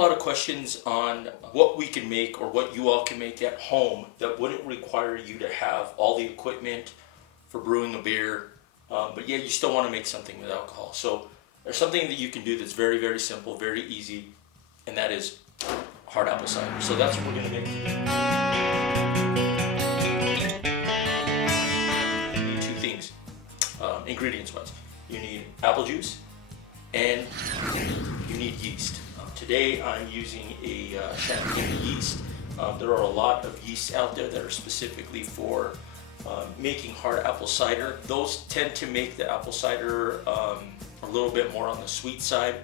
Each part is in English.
a lot of questions on what we can make or what you all can make at home that wouldn't require you to have all the equipment for brewing a beer, but yeah, you still want to make something with alcohol. So there's something that you can do that's very, very simple, very easy, and that is hard apple cider. So that's what we're going to make. You need two things, ingredients-wise. You need apple juice and you need yeast. Today I'm using a champagne yeast. There are a lot of yeasts out there that are specifically for making hard apple cider. Those tend to make the apple cider a little bit more on the sweet side.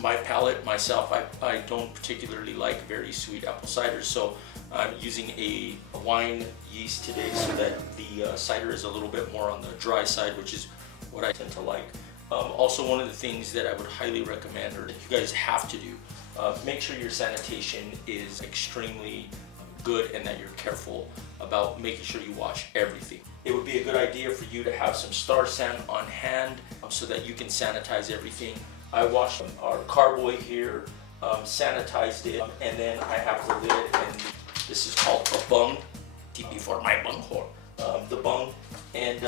My palate, myself, I don't particularly like very sweet apple cider, so I'm using a wine yeast today so that the cider is a little bit more on the dry side, which is what I tend to like. Also, one of the things that I would highly recommend, or that you guys have to do, make sure your sanitation is extremely good and that you're careful about making sure you wash everything. It would be a good idea for you to have some Star San on hand so that you can sanitize everything. I washed our carboy here, sanitized it, and then I have the lid, and this is called a bung, TP for my bung whore, the bung, and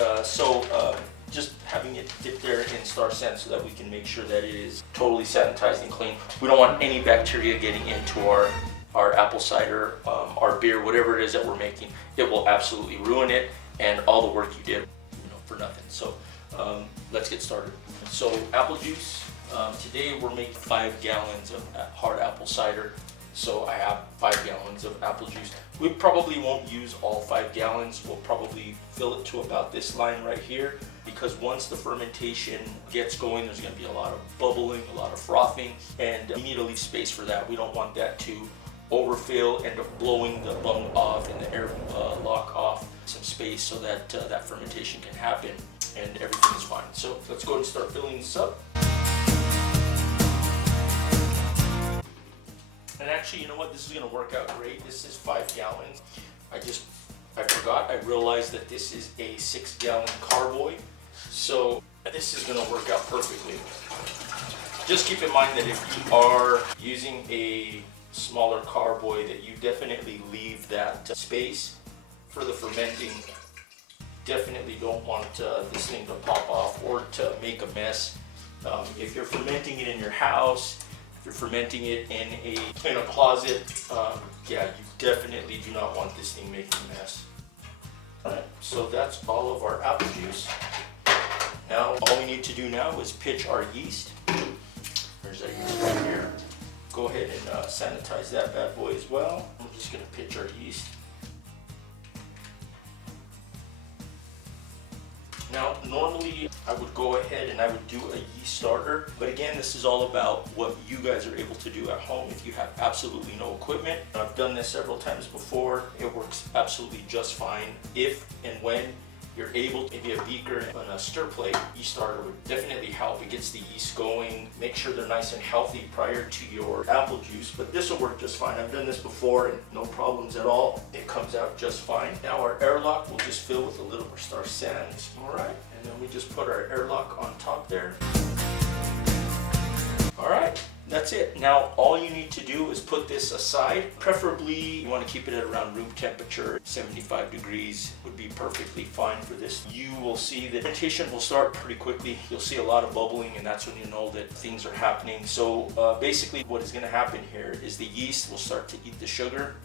just having it dipped there in Star San so that we can make sure that it is totally sanitized and clean. We don't want any bacteria getting into our apple cider, our beer, whatever it is that we're making. It will absolutely ruin it and all the work you did, for nothing. So let's get started. So apple juice. Today we're making 5 gallons of hard apple cider. So I have 5 gallons of apple juice. We probably won't use all 5 gallons. We'll probably fill it to about this line right here, because once the fermentation gets going, there's going to be a lot of bubbling, a lot of frothing, and we need to leave space for that. We don't want that to overfill, end up blowing the bung off and the air lock off some space so that that fermentation can happen and everything is fine. So let's go ahead and start filling this up. And actually, you know what? This is going to work out great. This is 5 gallons. I forgot. I realized that this is a 6-gallon carboy. So this is going to work out perfectly. Just keep in mind that if you are using a smaller carboy, that you definitely leave that space for the fermenting. Definitely don't want this thing to pop off or to make a mess. If you're fermenting it in your house, if you're fermenting it in a closet, yeah, you definitely do not want this thing making a mess. Alright, so that's all of our apple juice. Now, all we need to do now is pitch our yeast. There's our yeast right here. Go ahead and sanitize that bad boy as well. I'm just going to pitch our yeast. Now, normally I would go ahead and I would do a yeast starter, but again, this is all about what you guys are able to do at home if you have absolutely no equipment. I've done this several times before. It works absolutely just fine if and when you're able. Maybe a beaker and a stir plate yeast starter would definitely help. It gets the yeast going. Make sure they're nice and healthy prior to your apple juice, but this will work just fine. I've done this before and no problems at all. It comes out just fine. Now our airlock will just fill with a little more Star San. All right, and then we just put our airlock on top there. All right. That's it. Now all you need to do is put this aside. Preferably you want to keep it at around room temperature. 75 degrees would be perfectly fine for this. You will see the fermentation will start pretty quickly. You'll see a lot of bubbling, and that's when you know that things are happening. So basically what is going to happen here is the yeast will start to eat the sugar,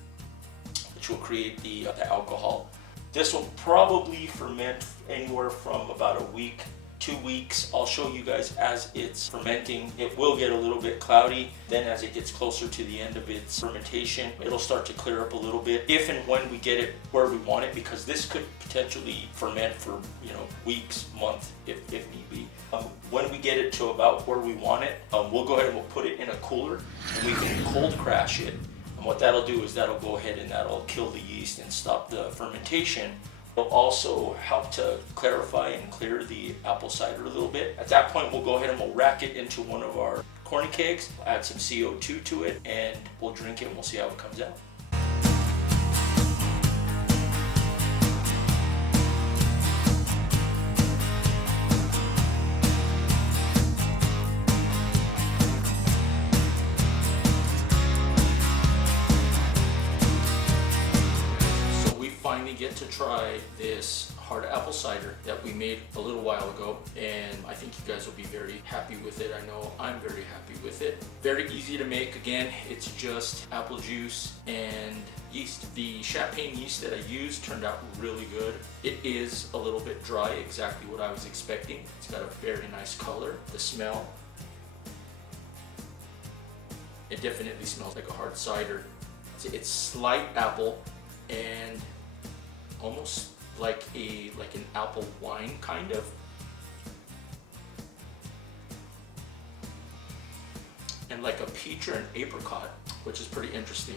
which will create the alcohol. This will probably ferment anywhere from about a week, 2 weeks. I'll show you guys as it's fermenting. It will get a little bit cloudy. Then as it gets closer to the end of its fermentation, it'll start to clear up a little bit. If and when we get it where we want it, because this could potentially ferment for weeks, months, if need be. When we get it to about where we want it, we'll go ahead and we'll put it in a cooler and we can cold crash it. And what that'll do is that'll go ahead and that'll kill the yeast and stop the fermentation. It'll also help to clarify and clear the apple cider a little bit. At that point, we'll go ahead and we'll rack it into one of our corny kegs, add some CO2 to it, and we'll drink it and we'll see how it comes out. excited to try this hard apple cider that we made a little while ago, and I think you guys will be very happy with it. I know I'm very happy with it. Very easy to make. Again, it's just apple juice and yeast. The champagne yeast that I used turned out really good. It is a little bit dry, exactly what I was expecting. It's got a very nice color. The smell, it definitely smells like a hard cider. It's slight apple and almost like an apple wine kind of. And like a peach or an apricot, which is pretty interesting.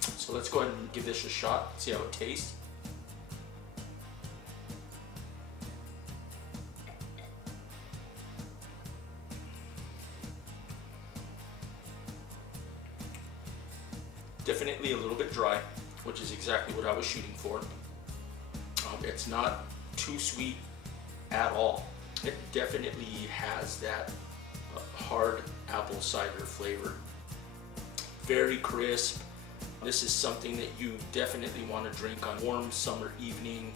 So let's go ahead and give this a shot, see how it tastes. Definitely a little bit dry, which is exactly what I was shooting for. It's not too sweet at all. It definitely has that hard apple cider flavor. Very crisp. This is something that you definitely want to drink on a warm summer evening,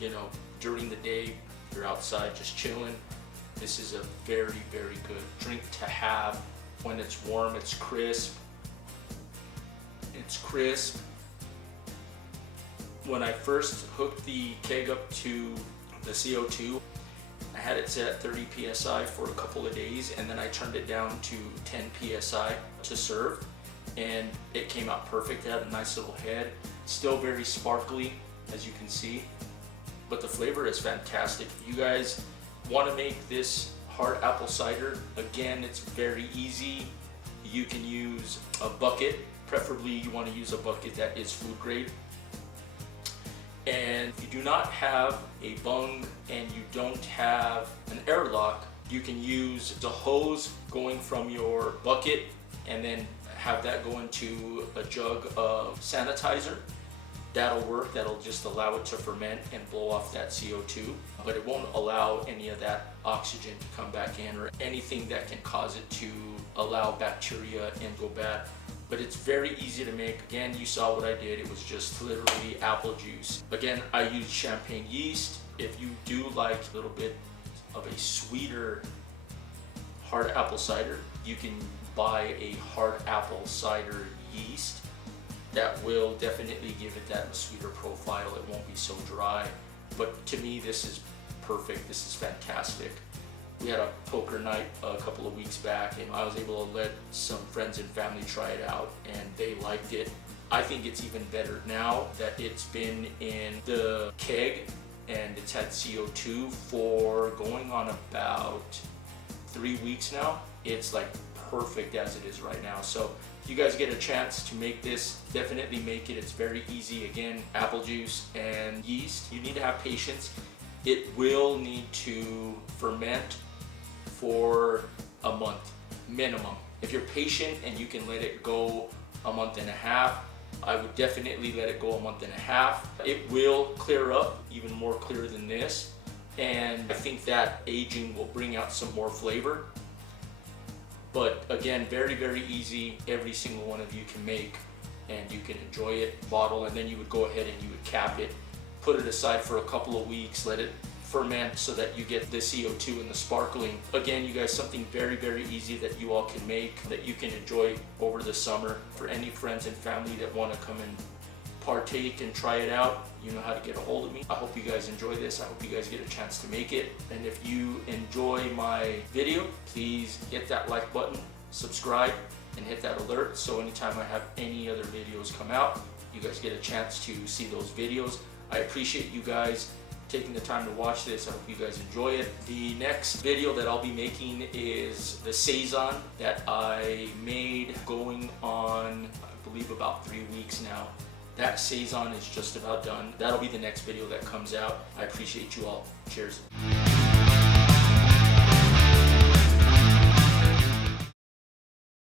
you know, during the day, you're outside just chilling. This is a very, very good drink to have when it's warm. It's crisp. It's crisp. When I first hooked the keg up to the CO2, I had it set at 30 psi for a couple of days, and then I turned it down to 10 psi to serve, and it came out perfect. It had a nice little head, still very sparkly as you can see, but the flavor is fantastic. If you guys want to make this hard apple cider, again, it's very easy. You can use a bucket. Preferably you want to use a bucket that is food grade. And if you do not have a bung and you don't have an airlock, you can use the hose going from your bucket and then have that go into a jug of sanitizer. That'll work. That'll just allow it to ferment and blow off that CO2, but it won't allow any of that oxygen to come back in or anything that can cause it to allow bacteria and go bad. But it's very easy to make. Again, you saw what I did. It was just literally apple juice. Again, I used champagne yeast. If you do like a little bit of a sweeter hard apple cider, you can buy a hard apple cider yeast. That will definitely give it that sweeter profile. It won't be so dry. But to me, this is perfect. This is fantastic. We had a poker night a couple of weeks back, and I was able to let some friends and family try it out, and they liked it. I think it's even better now that it's been in the keg and it's had CO2 for going on about 3 weeks now. It's like perfect as it is right now. So if you guys get a chance to make this, definitely make it. It's very easy. Again, apple juice and yeast. You need to have patience. It will need to ferment for a month minimum. If you're patient and you can let it go a month and a half, I would definitely let it go a month and a half. It will clear up even more clear than this, and I think that aging will bring out some more flavor. But again, very, very easy. Every single one of you can make, and you can enjoy it, bottle, and then you would go ahead and you would cap it, put it aside for a couple of weeks, let it ferment so that you get the CO2 and the sparkling. Again, you guys, something very, very easy that you all can make, that you can enjoy over the summer. For any friends and family that want to come and partake and try it out, you know how to get a hold of me. I hope you guys enjoy this. I hope you guys get a chance to make it. And if you enjoy my video, please hit that like button, subscribe, and hit that alert so anytime I have any other videos come out, you guys get a chance to see those videos. I appreciate you guys taking the time to watch this. I hope you guys enjoy it. The next video that I'll be making is the Saison that I made going on, I believe, about 3 weeks now. That Saison is just about done. That'll be the next video that comes out. I appreciate you all. Cheers.